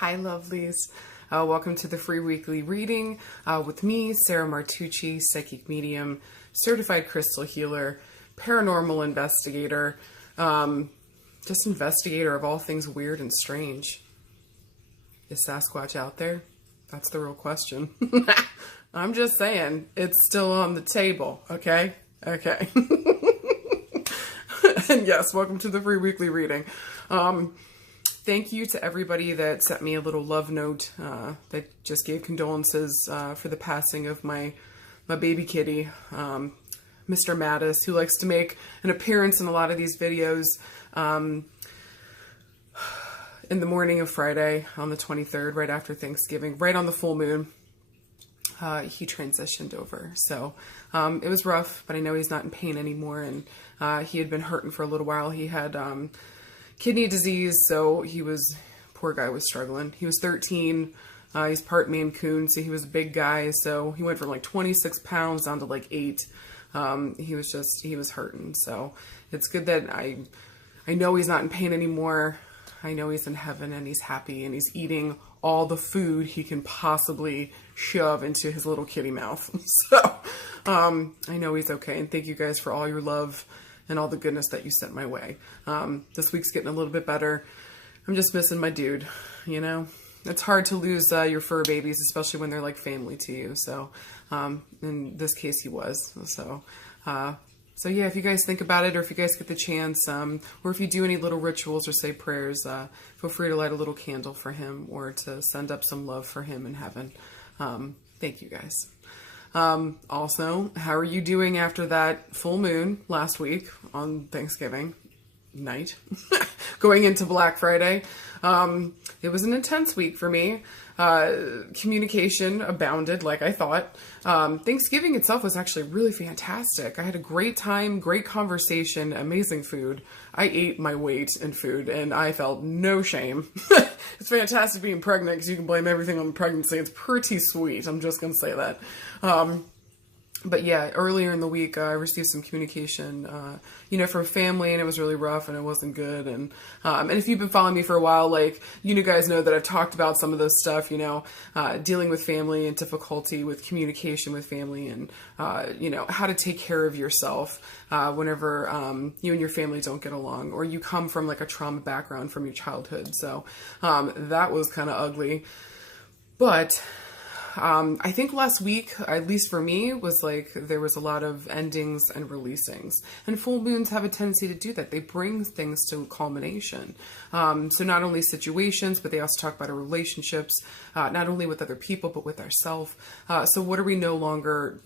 Hi, lovelies. Welcome to the free weekly reading with me, Sarah Martucci, psychic medium, certified crystal healer, paranormal investigator, just investigator of all things weird and strange. Is Sasquatch out there? That's the real question. I'm just saying, it's still on the table, okay? Okay. And yes, welcome to the free weekly reading. Thank you to everybody that sent me a little love note, that just gave condolences for the passing of my baby kitty, Mr. Mattis, who likes to make an appearance in a lot of these videos in the morning of Friday on the 23rd, right after Thanksgiving, right on the full moon. He transitioned over. So it was rough, but I know he's not in pain anymore, and he had been hurting for a little while. He had kidney disease, so poor guy was struggling. He was 13, he's part Maine Coon, so he was a big guy, so he went from like 26 pounds down to like 8. He was hurting, so it's good that I know he's not in pain anymore. I know he's in heaven and he's happy and he's eating all the food he can possibly shove into his little kitty mouth. So I know he's okay, and thank you guys for all your love and all the goodness that you sent my way. This week's getting a little bit better. I'm just missing my dude, you know? It's hard to lose your fur babies, especially when they're like family to you. So in this case, he was. So yeah, if you guys think about it, or if you guys get the chance, or if you do any little rituals or say prayers, feel free to light a little candle for him or to send up some love for him in heaven. Thank you guys. Also, how are you doing after that full moon last week on Thanksgiving night, going into Black Friday? It was an intense week for me. Communication abounded, like I thought. Thanksgiving itself was actually really fantastic. I had a great time, great conversation, amazing food. I ate my weight in food and I felt no shame. It's fantastic being pregnant because you can blame everything on the pregnancy. It's pretty sweet. I'm just going to say that. But yeah, earlier in the week, I received some communication, from family, and it was really rough and it wasn't good. And if you've been following me for a while, like, you guys know that I've talked about some of this stuff, dealing with family and difficulty with communication with family, and, how to take care of yourself, whenever, you and your family don't get along, or you come from like a trauma background from your childhood. So, that was kind of ugly, but I think last week, at least for me, was like there was a lot of endings and releasings. And full moons have a tendency to do that. They bring things to culmination. So not only situations, but they also talk about our relationships, not only with other people, but with ourselves. So what are we no longer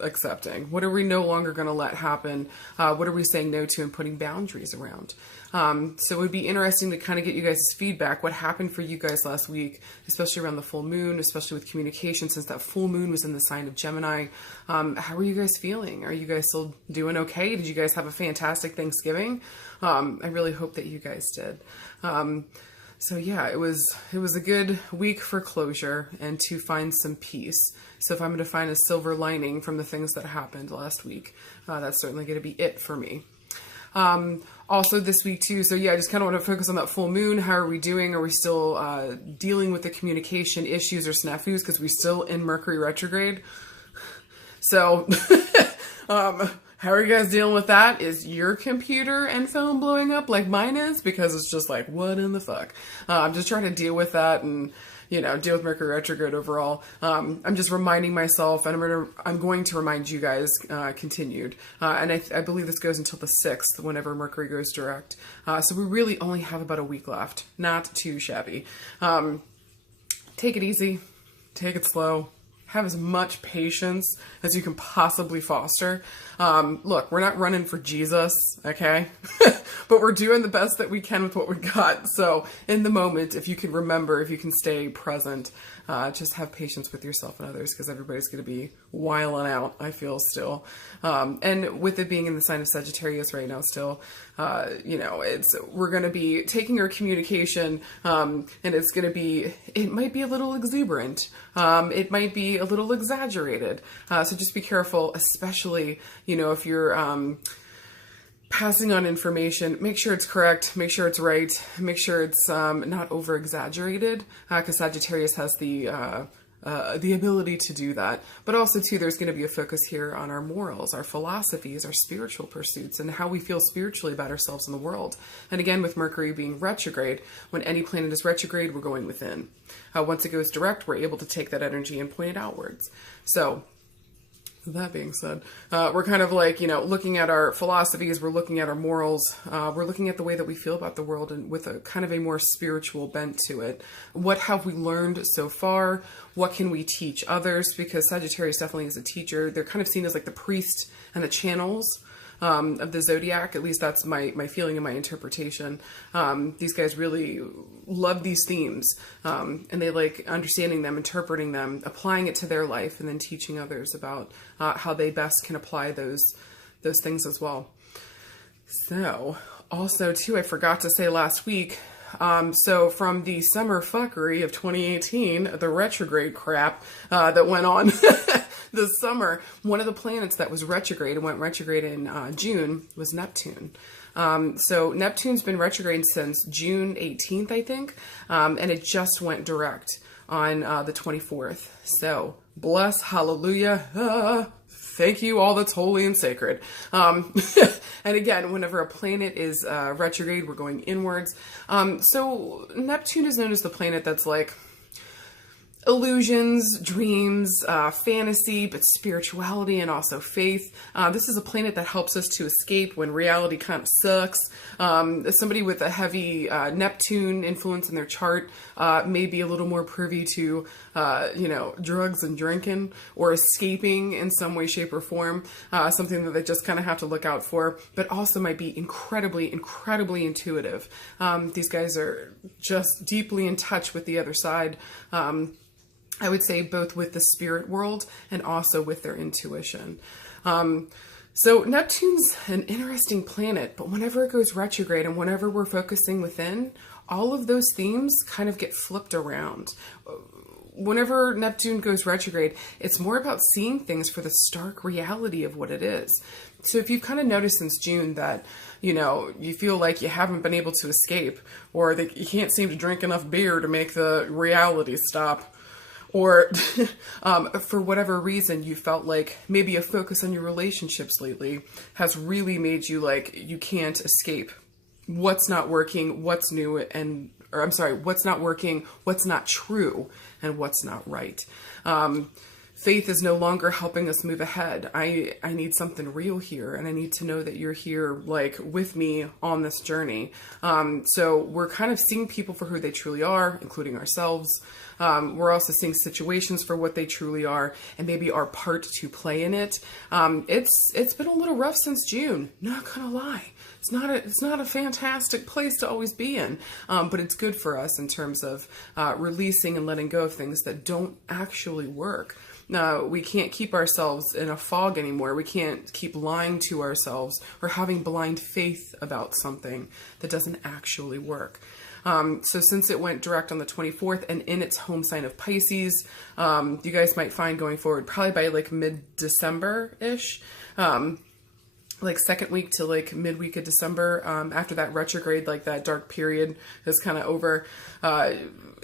accepting? What are we no longer going to let happen? What are we saying no to and putting boundaries around? So it would be interesting to kind of get you guys' feedback. What happened for you guys last week, especially around the full moon, especially with communication, since that full moon was in the sign of Gemini. How are you guys feeling? Are you guys still doing okay? Did you guys have a fantastic Thanksgiving? I really hope that you guys did. So yeah, it was a good week for closure and to find some peace. So if I'm going to find a silver lining from the things that happened last week, that's certainly going to be it for me. Also this week too, so yeah, I just kind of want to focus on that full moon. How are we doing? Are we still dealing with the communication issues or snafus? Because we're still in Mercury retrograde. So how are you guys dealing with that? Is your computer and phone blowing up like mine is? Because it's just like, what in the fuck? I'm just trying to deal with that and, deal with Mercury retrograde overall. I'm just reminding myself, and I'm going to remind you guys continued. And I believe this goes until the 6th, whenever Mercury goes direct. So we really only have about a week left. Not too shabby. Take it easy. Take it slow. Have as much patience as you can possibly foster. Look, we're not running for Jesus, okay? But we're doing the best that we can with what we got. So in the moment, if you can remember, if you can stay present, just have patience with yourself and others, because everybody's going to be wiling out, I feel, still. And with it being in the sign of Sagittarius right now still, we're going to be taking our communication, and it might be a little exuberant. It might be a little exaggerated. So just be careful, especially, if you're, passing on information, make sure it's correct, make sure it's right, make sure it's not over exaggerated, because Sagittarius has the ability to do that. But also too, there's going to be a focus here on our morals, our philosophies, our spiritual pursuits, and how we feel spiritually about ourselves in the world. And again, with Mercury being retrograde, when any planet is retrograde, we're going within. Once it goes direct, we're able to take that energy and point it outwards. So that being said, we're kind of like, looking at our philosophies, we're looking at our morals, we're looking at the way that we feel about the world, and with a kind of a more spiritual bent to it. What have we learned so far? What can we teach others? Because Sagittarius definitely is a teacher. They're kind of seen as like the priest and the channels of the zodiac. At least that's my feeling and my interpretation. These guys really love these themes, and they like understanding them, interpreting them, applying it to their life, and then teaching others about how they best can apply those things as well. So also too, I forgot to say last week, so from the summer fuckery of 2018, the retrograde crap that went on this summer, one of the planets that was retrograde and went retrograde in June was Neptune. So Neptune's been retrograde since June 18th, I think, and it just went direct on the 24th. So bless, hallelujah, thank you, all that's holy and sacred. And again, whenever a planet is retrograde, we're going inwards. So Neptune is known as the planet that's like illusions, dreams, fantasy, but spirituality and also faith. This is a planet that helps us to escape when reality kind of sucks. Somebody with a heavy Neptune influence in their chart may be a little more privy to, drugs and drinking or escaping in some way, shape, or form. Something that they just kind of have to look out for, but also might be incredibly, incredibly intuitive. These guys are just deeply in touch with the other side. I would say both with the spirit world and also with their intuition. So Neptune's an interesting planet, but whenever it goes retrograde and whenever we're focusing within, all of those themes kind of get flipped around. Whenever Neptune goes retrograde, it's more about seeing things for the stark reality of what it is. So if you've kind of noticed since June that, you feel like you haven't been able to escape, or that you can't seem to drink enough beer to make the reality stop, or for whatever reason you felt like maybe a focus on your relationships lately has really made you like you can't escape what's not working, what's new, what's not working, what's not true, and what's not right. Faith is no longer helping us move ahead. I need something real here, and I need to know that you're here, like, with me on this journey. So we're kind of seeing people for who they truly are, including ourselves. We're also seeing situations for what they truly are, and maybe our part to play in it. It's been a little rough since June, not gonna lie. It's not a fantastic place to always be in, but it's good for us in terms of releasing and letting go of things that don't actually work. We can't keep ourselves in a fog anymore. We can't keep lying to ourselves or having blind faith about something that doesn't actually work. So since it went direct on the 24th and in its home sign of Pisces, you guys might find going forward probably by like mid-December-ish, like second week to like midweek of December, after that retrograde, like that dark period is kind of over,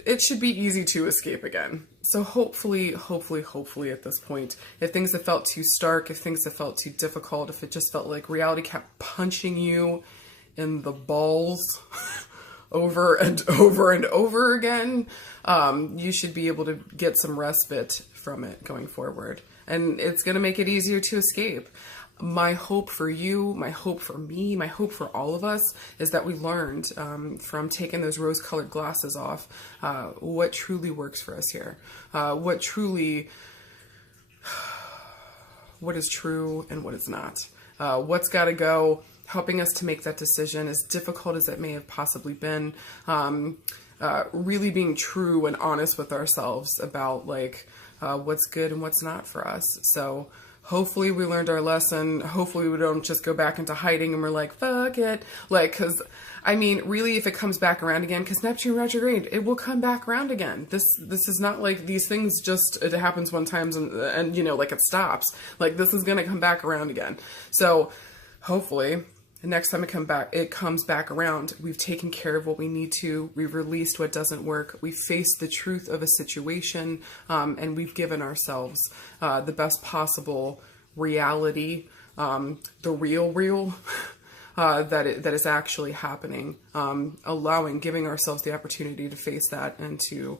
it should be easy to escape again. So hopefully at this point, if things have felt too stark, if things have felt too difficult, if it just felt like reality kept punching you in the balls over and over and over again, you should be able to get some respite from it going forward. And it's going to make it easier to escape. My hope for you, my hope for me, my hope for all of us is that we learned from taking those rose-colored glasses off what truly works for us here. What is true and what is not. What's got to go, helping us to make that decision, as difficult as it may have possibly been. Really being true and honest with ourselves about like what's good and what's not for us. So hopefully we learned our lesson. Hopefully we don't just go back into hiding and we're like, fuck it. Like, cause I mean, really, if it comes back around again, cause Neptune retrograde, it will come back around again. This is not like these things just, it happens one time and like it stops. Like this is going to come back around again. So hopefully And next time it comes back around, we've taken care of what we need to, we've released what doesn't work, we've faced the truth of a situation, and we've given ourselves the best possible reality, the real that is actually happening, giving ourselves the opportunity to face that and to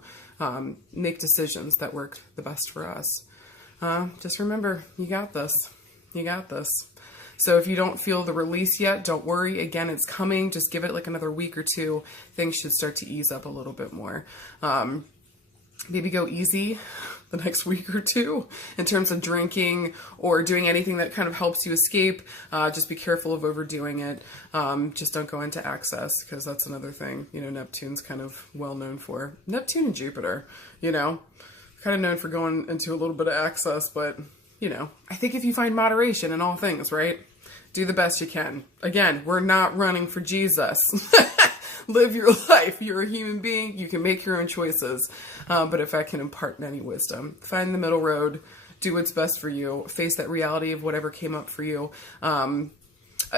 make decisions that work the best for us. Just remember, you got this. You got this. So if you don't feel the release yet, don't worry. Again, it's coming. Just give it like another week or two. Things should start to ease up a little bit more. Maybe go easy the next week or two in terms of drinking or doing anything that kind of helps you escape. Just be careful of overdoing it. Just don't go into excess, because that's another thing, you know, Neptune's kind of well known for. Neptune and Jupiter, you know, kind of known for going into a little bit of excess, but you know, I think if you find moderation in all things, right? Do the best you can. Again, we're not running for Jesus. Live your life. You're a human being. You can make your own choices. But if I can impart any wisdom, find the middle road, do what's best for you, face that reality of whatever came up for you.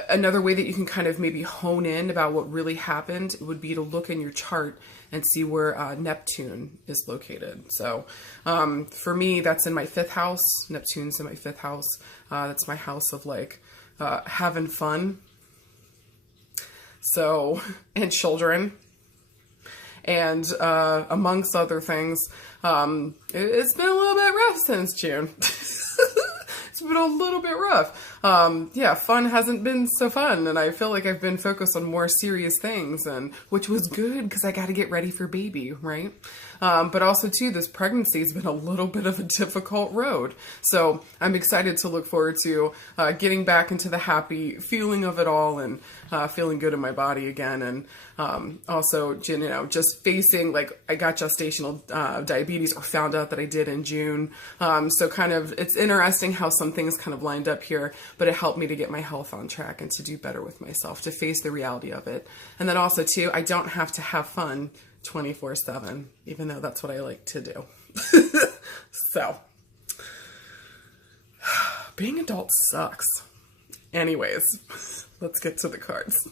Another way that you can kind of maybe hone in about what really happened would be to look in your chart and see where Neptune is located. So for me, that's in my 5th house. Neptune's in my 5th house. That's my house of like having fun. So, and children. And amongst other things, it's been a little bit rough since June. It's been a little bit rough. Yeah, fun hasn't been so fun, and I feel like I've been focused on more serious things, and which was good because I got to get ready for baby, right? But also too, this pregnancy has been a little bit of a difficult road. So I'm excited to look forward to getting back into the happy feeling of it all, and feeling good in my body again. And also, you know, just facing, like, I got gestational diabetes, or found out that I did in June. So kind of, it's interesting how some things kind of lined up here, but it helped me to get my health on track and to do better with myself, to face the reality of it. And then also too, I don't have to have fun 24/7, even though that's what I like to do. So, being adult sucks. Anyways, let's get to the cards.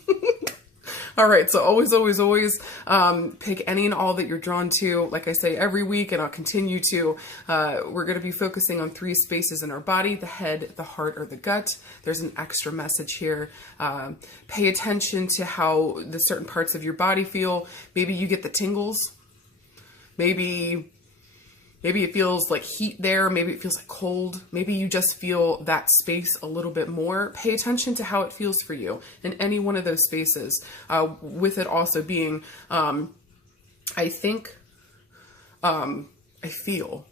All right, so always pick any and all that you're drawn to. Like I say every week, and I'll continue to, we're going to be focusing on 3 spaces in our body: the head, the heart, or the gut. There's an extra message here. Pay attention to how the certain parts of your body feel. Maybe you get the tingles. Maybe it feels like heat there. Maybe it feels like cold. Maybe you just feel that space a little bit more. Pay attention to how it feels for you in any one of those spaces. With it also being, I think, I feel,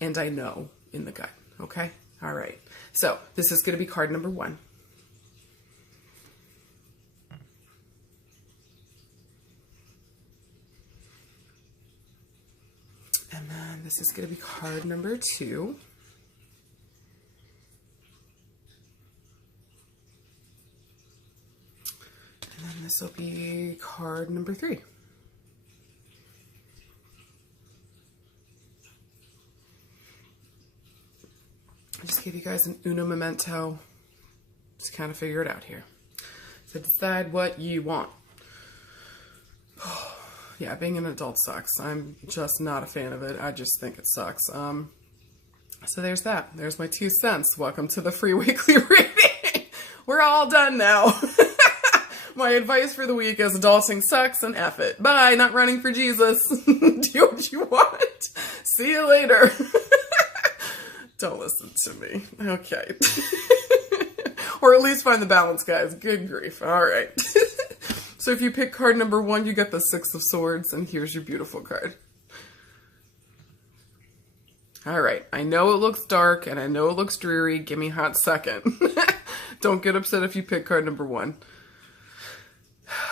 and I know in the gut. Okay? All right. So this is going to be card number 1. And then this is going to be card number 2. And then this will be card number 3. I just gave you guys an uno memento. Just kind of figure it out here. So decide what you want. Yeah, being an adult sucks. I'm just not a fan of it. I just think it sucks. So there's that. There's my 2 cents. Welcome to the free weekly reading. We're all done now. My advice for the week is adulting sucks and F it. Bye, not running for Jesus. Do what you want. See you later. Don't listen to me. Okay. Or at least find the balance, guys. Good grief. All right. So if you pick card number 1, you get the 6 of Swords, and here's your beautiful card. All right, I know it looks dark, and I know it looks dreary. Give me a hot second. Don't get upset if you pick card number 1.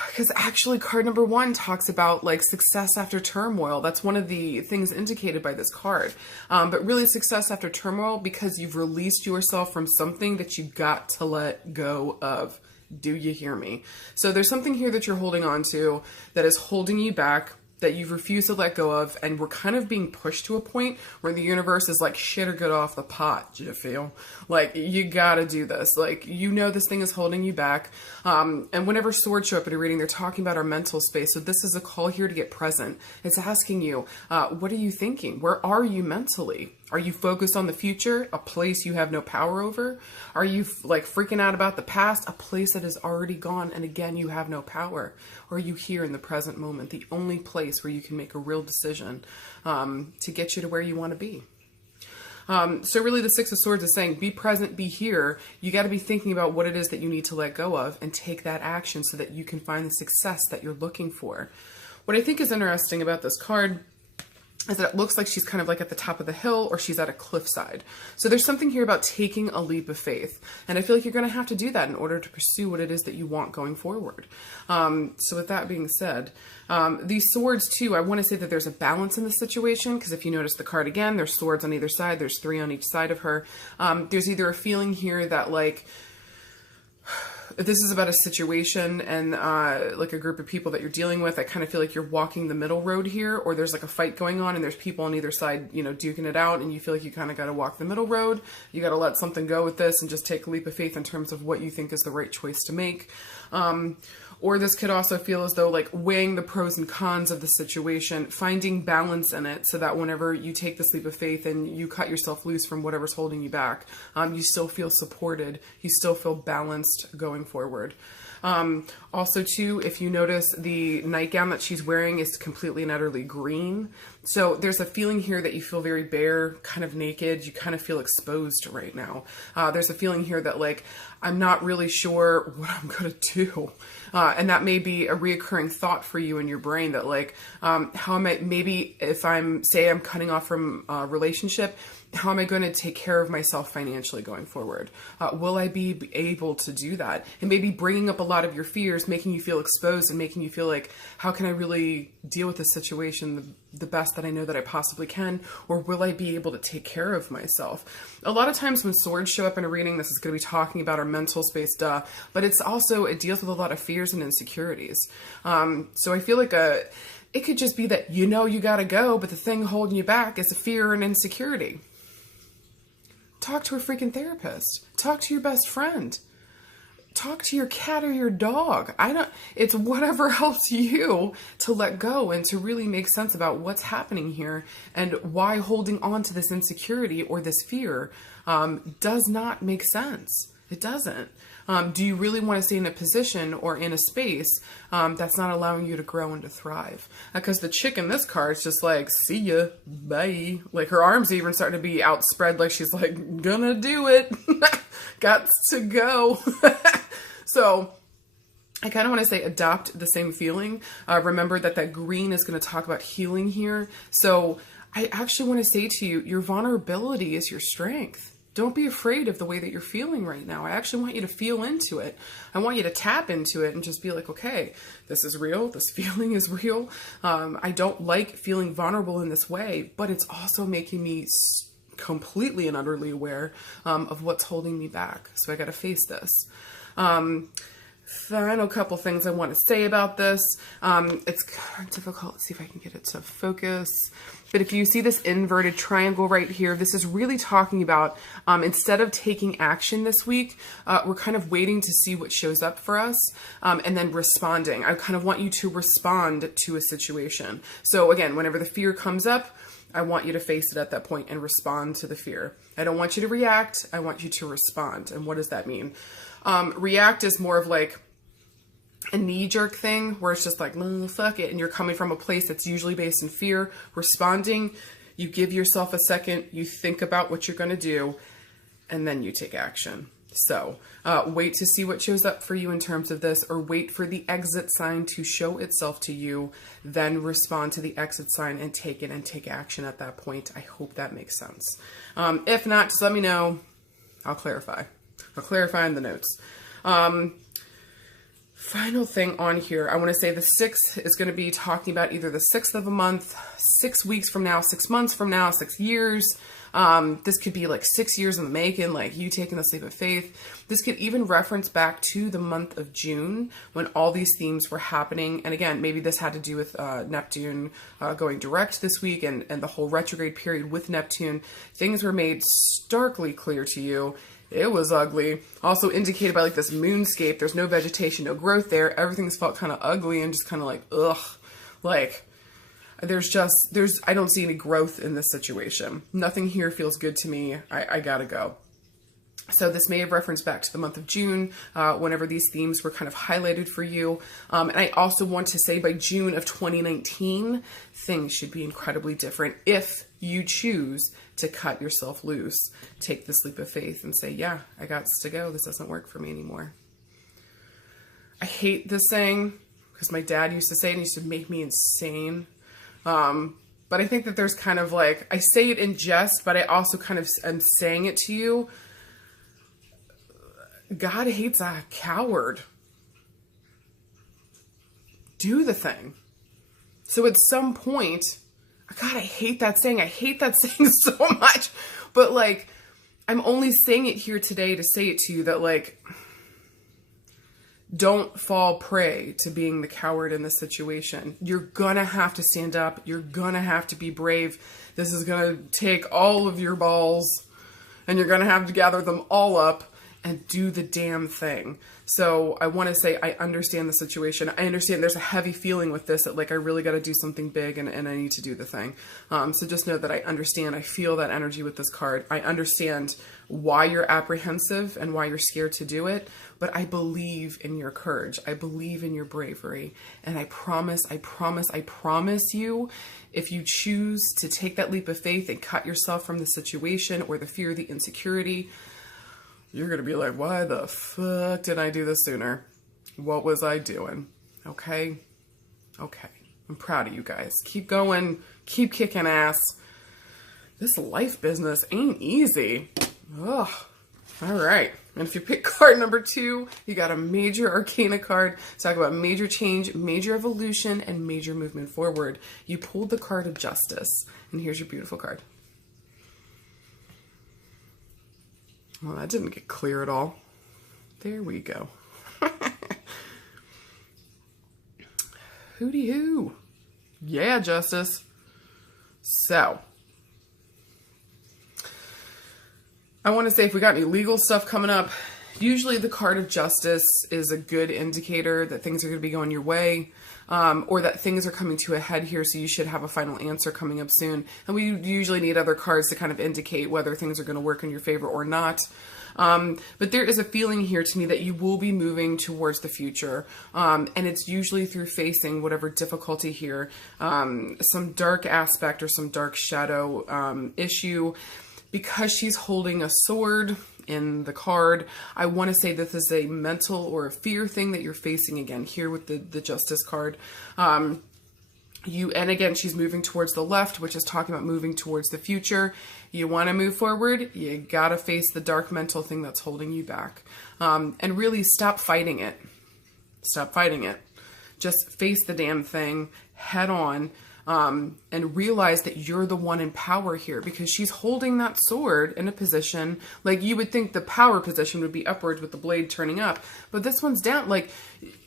Because actually card number 1 talks about like success after turmoil. That's one of the things indicated by this card. But really success after turmoil because you've released yourself from something that you got to let go of. Do you hear me? So there's something here that you're holding on to that is holding you back. that you've refused to let go of, and we're kind of being pushed to a point where the universe is like, shit or get off the pot, do you feel? Like, you gotta do this. Like, you know this thing is holding you back. And whenever swords show up in a reading, they're talking about our mental space. So this is a call here to get present. It's asking you, what are you thinking? Where are you mentally? Are you focused on the future, a place you have no power over? Are you like freaking out about the past, a place that is already gone and again you have no power? Or are you here in the present moment, the only place where you can make a real decision to get you to where you want to be? So really the Six of Swords is saying, be present, be here. You got to be thinking about what it is that you need to let go of and take that action so that you can find the success that you're looking for. What I think is interesting about this card is that it looks like she's kind of like at the top of the hill or she's at a cliffside. So there's something here about taking a leap of faith. And I feel like you're going to have to do that in order to pursue what it is that you want going forward. So with that being said, these swords too, I want to say that there's a balance in the situation, because if you notice the card again, there's swords on either side. There's 3 on each side of her. There's either a feeling here that like, this is about a situation and like a group of people that you're dealing with. I kind of feel like you're walking the middle road here, or there's like a fight going on and there's people on either side, you know, duking it out, and you feel like you kind of got to walk the middle road. You got to let something go with this and just take a leap of faith in terms of what you think is the right choice to make. Or this could also feel as though like weighing the pros and cons of the situation, finding balance in it so that whenever you take this leap of faith and you cut yourself loose from whatever's holding you back, you still feel supported, you still feel balanced going forward. Also too, if you notice, the nightgown that she's wearing is completely and utterly green. So there's a feeling here that you feel very bare, kind of naked. You kind of feel exposed right now. There's a feeling here that like, I'm not really sure what I'm going to do. And that may be a reoccurring thought for you in your brain that like, how am I, maybe if I'm cutting off from a relationship, how am I going to take care of myself financially going forward? Will I be able to do that? And maybe bringing up a lot of your fears, making you feel exposed and making you feel like, how can I really deal with this situation the best that I know that I possibly can? Or will I be able to take care of myself? A lot of times when swords show up in a reading, this is going to be talking about our mental space, but it's also, it deals with a lot of fears and insecurities. So I feel like it could just be that, you know, you got to go, but the thing holding you back is a fear and insecurity. Talk to a freaking therapist. Talk to your best friend. Talk to your cat or your dog. It's whatever helps you to let go and to really make sense about what's happening here and why holding on to this insecurity or this fear does not make sense. It doesn't. Do you really want to stay in a position or in a space that's not allowing you to grow and to thrive? Because the chick in this card is just like, see ya, bye. Like her arms even starting to be outspread, like she's like, gonna do it. Got to go. So I kind of want to say adopt the same feeling. Remember that green is going to talk about healing here. So I actually want to say to you, your vulnerability is your strength. Don't be afraid of the way that you're feeling right now. I actually want you to feel into it. I want you to tap into it and just be like, okay, this is real. This feeling is real. I don't like feeling vulnerable in this way, but it's also making me completely and utterly aware of what's holding me back. So I got to face this. Final couple things I want to say about this. It's kind of difficult. Let's see if I can get it to focus. But if you see this inverted triangle right here, this is really talking about instead of taking action this week, we're kind of waiting to see what shows up for us and then responding. I kind of want you to respond to a situation. So again, whenever the fear comes up, I want you to face it at that point and respond to the fear. I don't want you to react. I want you to respond. And what does that mean? React is more of like a knee-jerk thing where it's just like, fuck it. And you're coming from a place that's usually based in fear. Responding, you give yourself a second, you think about what you're going to do, and then you take action. So wait to see what shows up for you in terms of this, or wait for the exit sign to show itself to you, then respond to the exit sign and take it and take action at that point. I hope that makes sense. If not, just let me know. I'll clarify. I'll clarify in the notes. Final thing on here, I want to say the 6th is going to be talking about either the 6th of a month, 6 weeks from now, 6 months from now, 6 years. This could be like 6 years in the making, like you taking this leap of faith. This could even reference back to the month of June when all these themes were happening. And again, maybe this had to do with Neptune going direct this week and the whole retrograde period with Neptune. Things were made starkly clear to you. It was ugly. Also indicated by like this moonscape. There's no vegetation, no growth there. Everything's felt kind of ugly and just kind of like, ugh. Like, I don't see any growth in this situation. Nothing here feels good to me. I gotta go. So this may have referenced back to the month of June, whenever these themes were kind of highlighted for you. And I also want to say by June of 2019, things should be incredibly different if you choose to cut yourself loose, take this leap of faith and say, yeah, I got to go. This doesn't work for me anymore. I hate this saying because my dad used to say it and it used to make me insane. But I think that there's kind of like, I say it in jest, but I also kind of am saying it to you. God hates a coward. Do the thing. So at some point, God, I hate that saying. I hate that saying so much. But like, I'm only saying it here today to say it to you that like, don't fall prey to being the coward in this situation. You're gonna have to stand up. You're gonna have to be brave. This is gonna take all of your balls and you're gonna have to gather them all up and do the damn thing. So I want to say I understand the situation. I understand there's a heavy feeling with this that like I really got to do something big and I need to do the thing. So just know that I understand. I feel that energy with this card. I understand why you're apprehensive and why you're scared to do it. But I believe in your courage. I believe in your bravery. And I promise you, if you choose to take that leap of faith and cut yourself from the situation or the fear, the insecurity, you're going to be like, why the fuck did I do this sooner? What was I doing? Okay. I'm proud of you guys. Keep going. Keep kicking ass. This life business ain't easy. Ugh. All right. And if you pick card number 2, you got a major arcana card. Talk about major change, major evolution, and major movement forward. You pulled the card of Justice. And here's your beautiful card. Well, that didn't get clear at all. There we go. Hooty hoo. Yeah, Justice. So, I want to say if we got any legal stuff coming up, usually the card of Justice is a good indicator that things are going to be going your way. Or that things are coming to a head here, so you should have a final answer coming up soon. And we usually need other cards to kind of indicate whether things are going to work in your favor or not. But there is a feeling here to me that you will be moving towards the future. And it's usually through facing whatever difficulty here, some dark aspect or some dark shadow issue. Because she's holding a sword in the card, I want to say this is a mental or a fear thing that you're facing again here with the Justice card. And again, she's moving towards the left, which is talking about moving towards the future. You want to move forward, you got to face the dark mental thing that's holding you back. And really stop fighting it. Stop fighting it. Just face the damn thing head on. And realize that you're the one in power here, because she's holding that sword in a position, like you would think the power position would be upwards with the blade turning up, but this one's down. Like,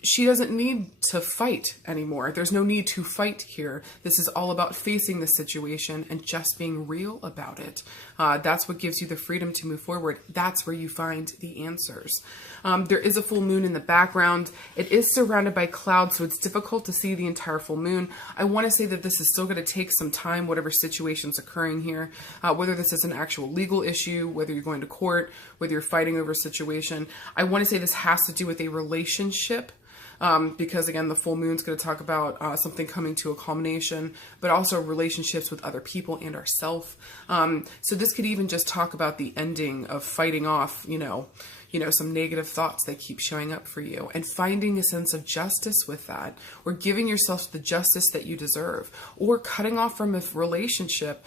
she doesn't need to fight anymore. There's no need to fight here. This is all about facing the situation and just being real about it. That's what gives you the freedom to move forward. That's where you find the answers. There is a full moon in the background. It is surrounded by clouds, so it's difficult to see the entire full moon. I want to say that this is still going to take some time, whatever situation's occurring here, whether this is an actual legal issue, whether you're going to court, whether you're fighting over a situation. I want to say this has to do with a relationship. Because again, the full moon's going to talk about something coming to a culmination, but also relationships with other people and ourselves. So this could even just talk about the ending of fighting off, some negative thoughts that keep showing up for you, and finding a sense of justice with that, or giving yourself the justice that you deserve, or cutting off from a relationship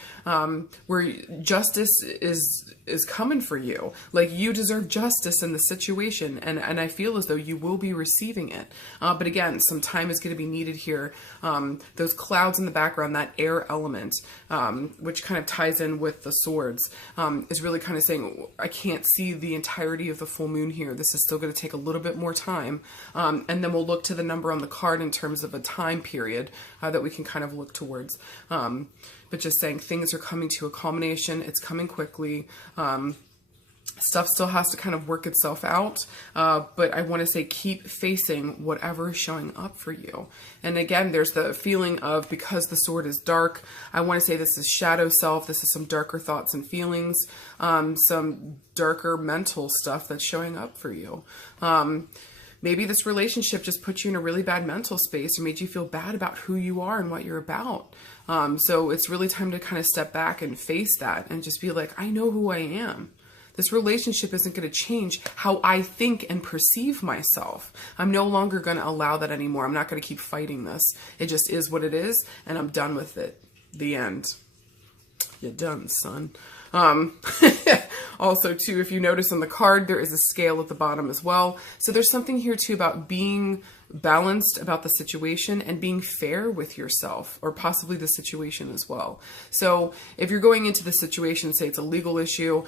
where justice is coming for you. Like, you deserve justice in the situation, and I feel as though you will be receiving it. But again, some time is going to be needed here. Those clouds in the background, that air element, which kind of ties in with the swords, is really kind of saying, I can't see the entirety of the full moon here. This is still going to take a little bit more time. And then we'll look to the number on the card in terms of a time period that we can kind of look towards. But just saying, things are coming to a culmination. It's coming quickly. Stuff still has to kind of work itself out, but I want to say keep facing whatever is showing up for you. And again, there's the feeling of, because the sword is dark, I want to say this is shadow self. This is some darker thoughts and feelings, some darker mental stuff that's showing up for you. Maybe this relationship just put you in a really bad mental space, or made you feel bad about who you are and what you're about. So it's really time to kind of step back and face that and just be like, I know who I am. This relationship isn't going to change how I think and perceive myself. I'm no longer going to allow that anymore. I'm not going to keep fighting this. It just is what it is, and I'm done with it. The end. You're done, son. Also, too, if you notice on the card, there is a scale at the bottom as well. So there's something here, too, about being balanced about the situation and being fair with yourself, or possibly the situation as well. So if you're going into the situation, say it's a legal issue,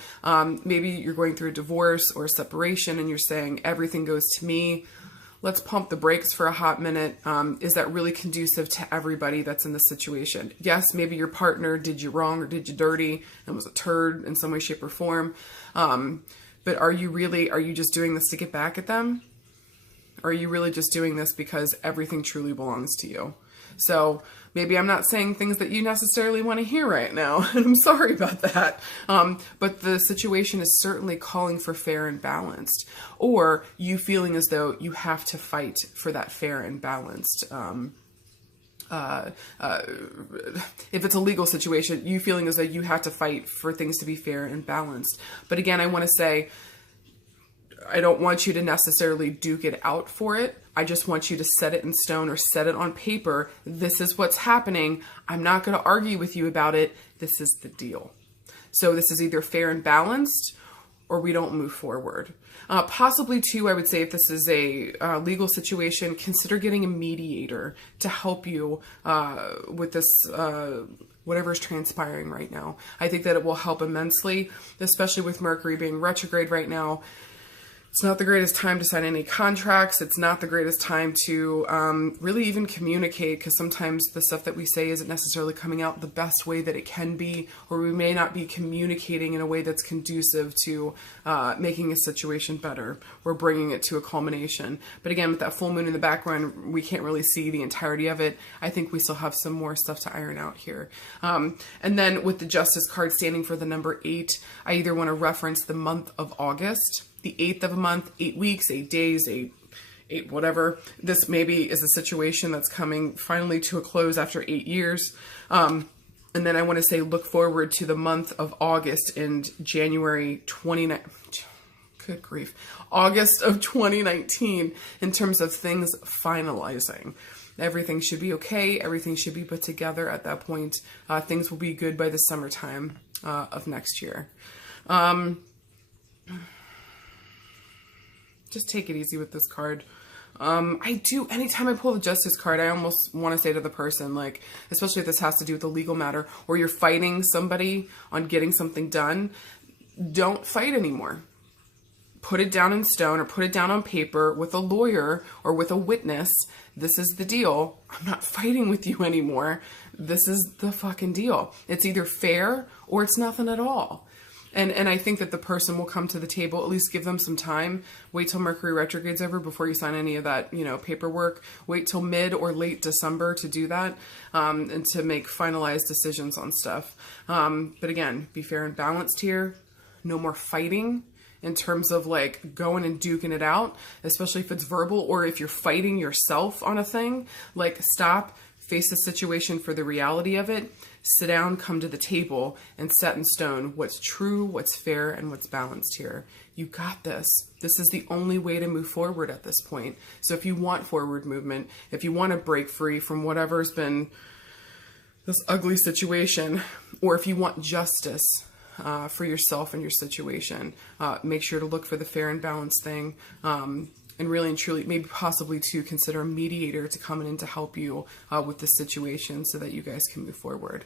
maybe you're going through a divorce or a separation and you're saying everything goes to me. Let's pump the brakes for a hot minute. Is that really conducive to everybody that's in the situation? Yes, maybe your partner did you wrong or did you dirty and was a turd in some way, shape, or form. But are you just doing this to get back at them? Or are you really just doing this because everything truly belongs to you? So maybe I'm not saying things that you necessarily want to hear right now, and I'm sorry about that. But the situation is certainly calling for fair and balanced, or you feeling as though you have to fight for that fair and balanced. If it's a legal situation, you feeling as though you have to fight for things to be fair and balanced. But again, I want to say, I don't want you to necessarily duke it out for it. I just want you to set it in stone or set it on paper. This is what's happening. I'm not going to argue with you about it. This is the deal. So this is either fair and balanced, or we don't move forward. Possibly, too, I would say if this is a legal situation, consider getting a mediator to help you with this whatever is transpiring right now. I think that it will help immensely, especially with Mercury being retrograde right now. It's not the greatest time to sign any contracts. It's not the greatest time to really even communicate, because sometimes the stuff that we say isn't necessarily coming out the best way that it can be, or we may not be communicating in a way that's conducive to making a situation better or bringing it to a culmination. But again, with that full moon in the background, we can't really see the entirety of it. I think we still have some more stuff to iron out here. And then with the Justice card standing for the number 8, I either want to reference the month of August, the 8th of a month, 8 weeks, 8 days, 8 whatever. This maybe is a situation that's coming finally to a close after 8 years. And then I want to say look forward to the month of August and January 29. Good grief. August of 2019 in terms of things finalizing. Everything should be okay. Everything should be put together at that point. Things will be good by the summertime of next year. Just take it easy with this card. Anytime I pull the Justice card, I almost want to say to the person, like, especially if this has to do with a legal matter, or you're fighting somebody on getting something done, don't fight anymore. Put it down in stone, or put it down on paper with a lawyer or with a witness. This is the deal. I'm not fighting with you anymore. This is the fucking deal. It's either fair or it's nothing at all. And I think that the person will come to the table, at least give them some time. Wait till Mercury retrograde's over before you sign any of that, paperwork. Wait till mid or late December to do that, and to make finalized decisions on stuff. But again, be fair and balanced here. No more fighting in terms of like going and duking it out, especially if it's verbal, or if you're fighting yourself on a thing. Like, stop, face the situation for the reality of it, sit down, come to the table, and set in stone what's true, what's fair, and what's balanced here. You got this. This is the only way to move forward at this point. So if you want forward movement, if you want to break free from whatever's been this ugly situation, or if you want justice for yourself and your situation, make sure to look for the fair and balanced thing. And really and truly, maybe possibly to consider a mediator to come in to help you with the situation so that you guys can move forward.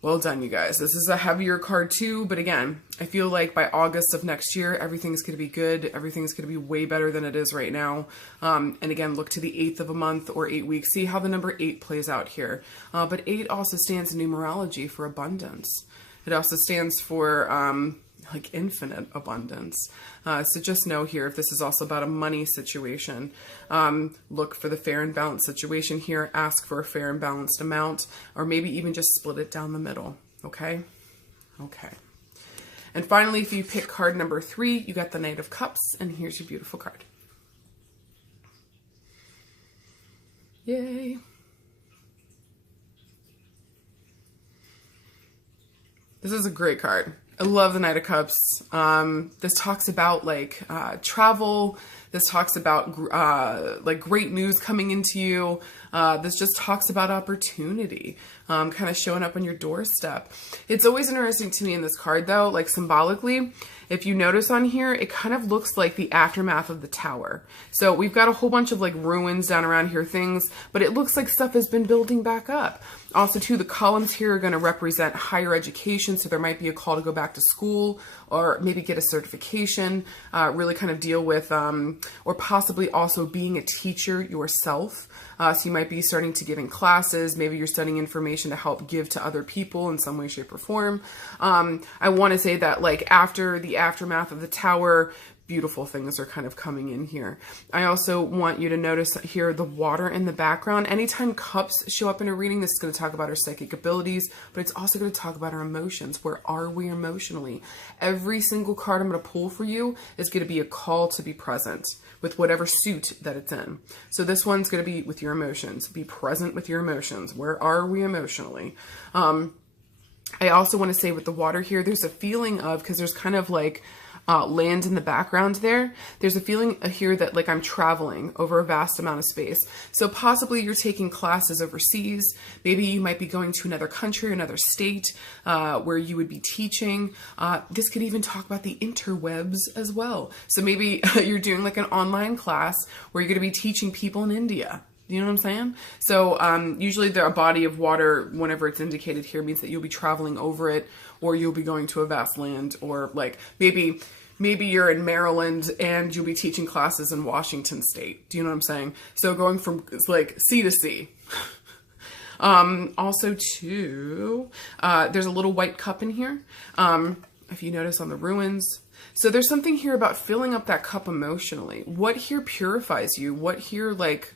Well done, you guys. This is a heavier card too, but again, I feel like by August of next year, everything's going to be good. Everything's going to be way better than it is right now. And again, look to the 8th of a month or 8 weeks. See how the number 8 plays out here. But 8 also stands in numerology for abundance. It also stands for like infinite abundance. So just know here, if this is also about a money situation, look for the fair and balanced situation here, ask for a fair and balanced amount, or maybe even just split it down the middle. Okay. Okay. And finally, if you pick card number 3, you got the Knight of Cups, and here's your beautiful card. Yay. This is a great card. I love the Knight of Cups. This talks about like travel. This talks about like great news coming into you. This just talks about opportunity, kind of showing up on your doorstep. It's always interesting to me in this card though, like symbolically, if you notice on here, it kind of looks like the aftermath of the tower. So we've got a whole bunch of like ruins down around here, things, but it looks like stuff has been building back up. Also too, the columns here are going to represent higher education. So there might be a call to go back to school or maybe get a certification, really kind of deal with, or possibly also being a teacher yourself. So you might be starting to give in classes. Maybe you're studying information to help give to other people in some way, shape, or form. I want to say that like after the aftermath of the tower, beautiful things are kind of coming in here. I also want you to notice here the water in the background. Anytime cups show up in a reading, this is going to talk about our psychic abilities, but it's also going to talk about our emotions. Where are we emotionally? Every single card I'm going to pull for you is going to be a call to be present with whatever suit that it's in. So this one's going to be with your emotions. Be present with your emotions. Where are we emotionally? I also want to say with the water here, there's a feeling of, because there's kind of like land in the background there. There's a feeling here that like I'm traveling over a vast amount of space. So possibly you're taking classes overseas. Maybe you might be going to another country, another state where you would be teaching. This could even talk about the interwebs as well. So maybe you're doing like an online class where you're going to be teaching people in India. You know what I'm saying? So usually a body of water, whenever it's indicated here, means that you'll be traveling over it, or you'll be going to a vast land, or like maybe you're in Maryland and you'll be teaching classes in Washington State. Do you know what I'm saying? So going from like sea to sea. Also too, there's a little white cup in here. If you notice on the ruins. So there's something here about filling up that cup emotionally. What here purifies you? What here like...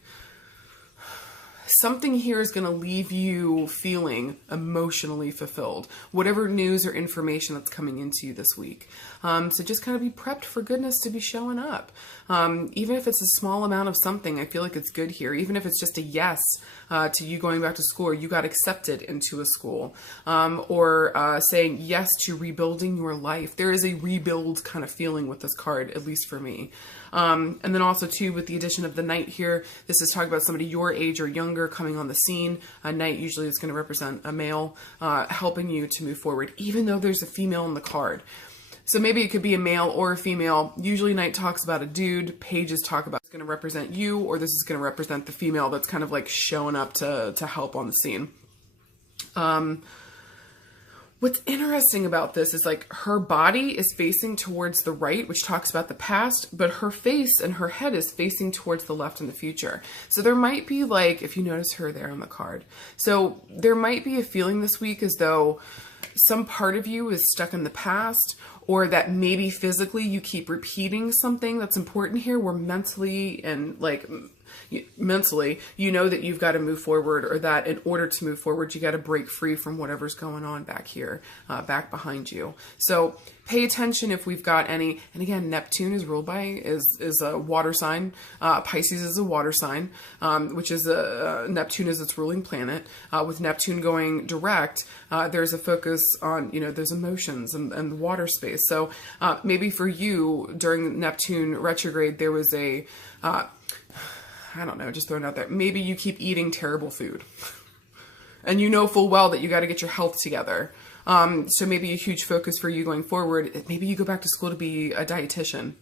Something here is going to leave you feeling emotionally fulfilled, whatever news or information that's coming into you this week. So just kind of be prepped for goodness to be showing up. Even if it's a small amount of something, I feel like it's good here. Even if it's just a yes to you going back to school, or you got accepted into a school, or saying yes to rebuilding your life. There is a rebuild kind of feeling with this card, at least for me. And then also too, with the addition of the Knight here, this is talking about somebody your age or younger coming on the scene. A Knight usually is going to represent a male, helping you to move forward, even though there's a female in the card. So maybe it could be a male or a female. Usually Knight talks about a dude. Pages talk about it's going to represent you, or this is going to represent the female that's kind of like showing up to help on the scene. What's interesting about this is like her body is facing towards the right, which talks about the past, but her face and her head is facing towards the left in the future. So there might be like, if you notice her there on the card, so there might be a feeling this week as though some part of you is stuck in the past, or that maybe physically you keep repeating something that's important here, where mentally and like mentally, you know that you've got to move forward, or that in order to move forward, you got to break free from whatever's going on back here, back behind you. So pay attention if we've got any, and again, Neptune is ruled by, is a water sign. Pisces is a water sign, which is Neptune is its ruling planet. With Neptune going direct, there's a focus on, those emotions and the water space. So maybe for you during Neptune retrograde, there was I don't know, just throwing it out there. Maybe you keep eating terrible food and you know full well that you got to get your health together. So maybe a huge focus for you going forward, maybe you go back to school to be a dietitian,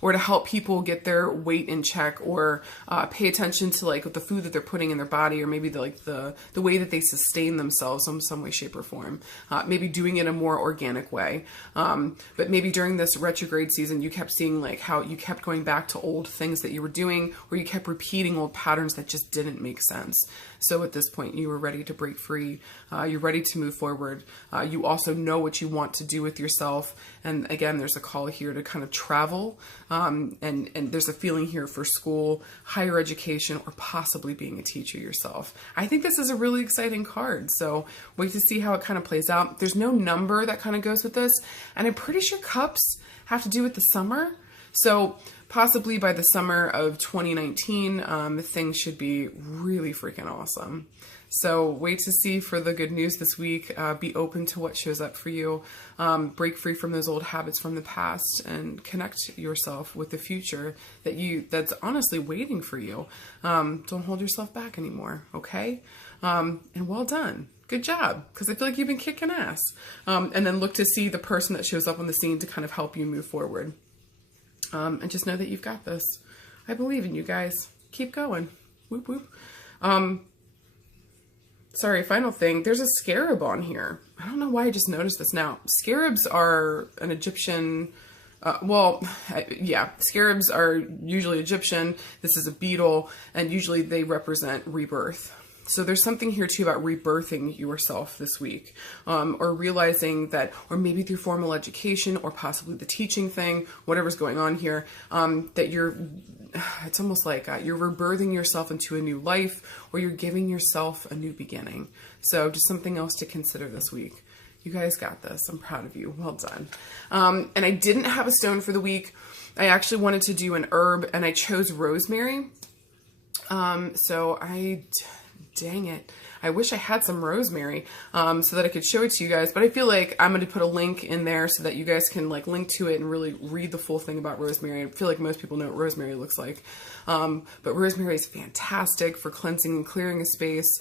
or to help people get their weight in check, or pay attention to like the food that they're putting in their body, or maybe the way that they sustain themselves in some way, shape, or form. Maybe doing it a more organic way. But maybe during this retrograde season, you kept seeing like how you kept going back to old things that you were doing, or you kept repeating old patterns that just didn't make sense. So at this point, you were ready to break free. You're ready to move forward. You also know what you want to do with yourself. And again, there's a call here to kind of travel. And there's a feeling here for school, higher education, or possibly being a teacher yourself. I think this is a really exciting card. So wait to see how it kind of plays out. There's no number that kind of goes with this. And I'm pretty sure cups have to do with the summer. So possibly by the summer of 2019, things should be really freaking awesome. So wait to see for the good news this week. Be open to what shows up for you. Break free from those old habits from the past and connect yourself with the future that's honestly waiting for you. Don't hold yourself back anymore, okay? And well done. Good job, because I feel like you've been kicking ass. And then look to see the person that shows up on the scene to kind of help you move forward. And just know that you've got this. I believe in you guys. Keep going. Whoop, whoop. Sorry, final thing. There's a scarab on here. I don't know why I just noticed this now. Scarabs are an Egyptian... scarabs are usually Egyptian. This is a beetle, and usually they represent rebirth. So there's something here too about rebirthing yourself this week, or realizing that, or maybe through formal education, or possibly the teaching thing, whatever's going on here, that it's almost like you're rebirthing yourself into a new life, or you're giving yourself a new beginning. So just something else to consider this week. You guys got this. I'm proud of you. Well done. And I didn't have a stone for the week. I actually wanted to do an herb, and I chose rosemary. Dang it. I wish I had some rosemary so that I could show it to you guys, but I feel like I'm going to put a link in there so that you guys can like link to it and really read the full thing about rosemary. I feel like most people know what rosemary looks like. But rosemary is fantastic for cleansing and clearing a space.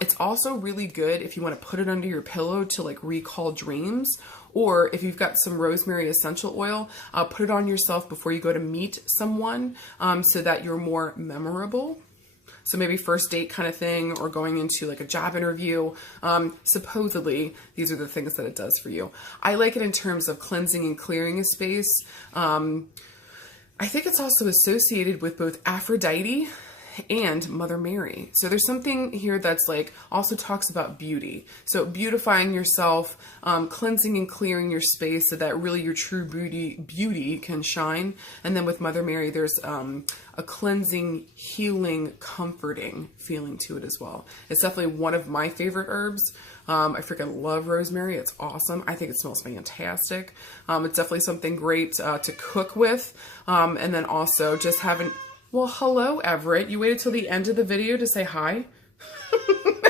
It's also really good if you want to put it under your pillow to like recall dreams. Or if you've got some rosemary essential oil, put it on yourself before you go to meet someone so that you're more memorable. So maybe first date kind of thing, or going into like a job interview. Supposedly, these are the things that it does for you. I like it in terms of cleansing and clearing a space. I think it's also associated with both Aphrodite and Mother Mary. So there's something here that's like also talks about beauty. So beautifying yourself, cleansing and clearing your space so that really your true beauty can shine. And then with Mother Mary, there's a cleansing, healing, comforting feeling to it as well. It's definitely one of my favorite herbs. I freaking love rosemary. It's awesome. I think it smells fantastic. It's definitely something great to cook with. And then also just having... Well, hello, Everett. You waited till the end of the video to say hi? I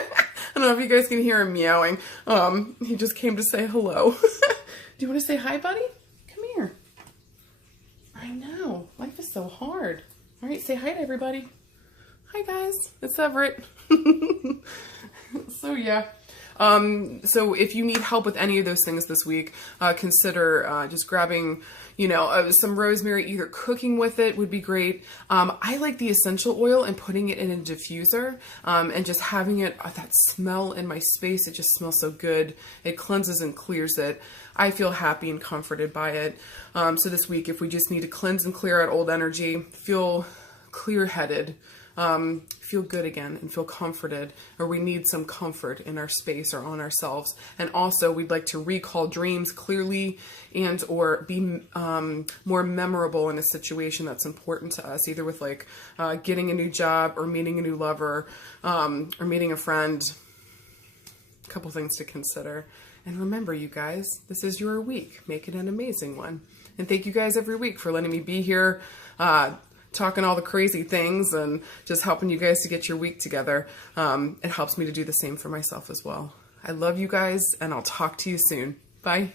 don't know if you guys can hear him meowing. He just came to say hello. Do you want to say hi, buddy? Come here. I know. Life is so hard. All right, say hi to everybody. Hi, guys. It's Everett. So, yeah. So if you need help with any of those things this week, consider just grabbing, some rosemary, either cooking with it would be great. I like the essential oil and putting it in a diffuser and just having it, that smell in my space. It just smells so good. It cleanses and clears it. I feel happy and comforted by it. So this week, if we just need to cleanse and clear out old energy, feel clear-headed, feel good again and feel comforted, or we need some comfort in our space or on ourselves. And also we'd like to recall dreams clearly and or be more memorable in a situation that's important to us, either with like getting a new job or meeting a new lover or meeting a friend. A couple things to consider. And remember, you guys, this is your week. Make it an amazing one. And thank you guys every week for letting me be here, talking all the crazy things and just helping you guys to get your week together. It helps me to do the same for myself as well. I love you guys, and I'll talk to you soon. Bye.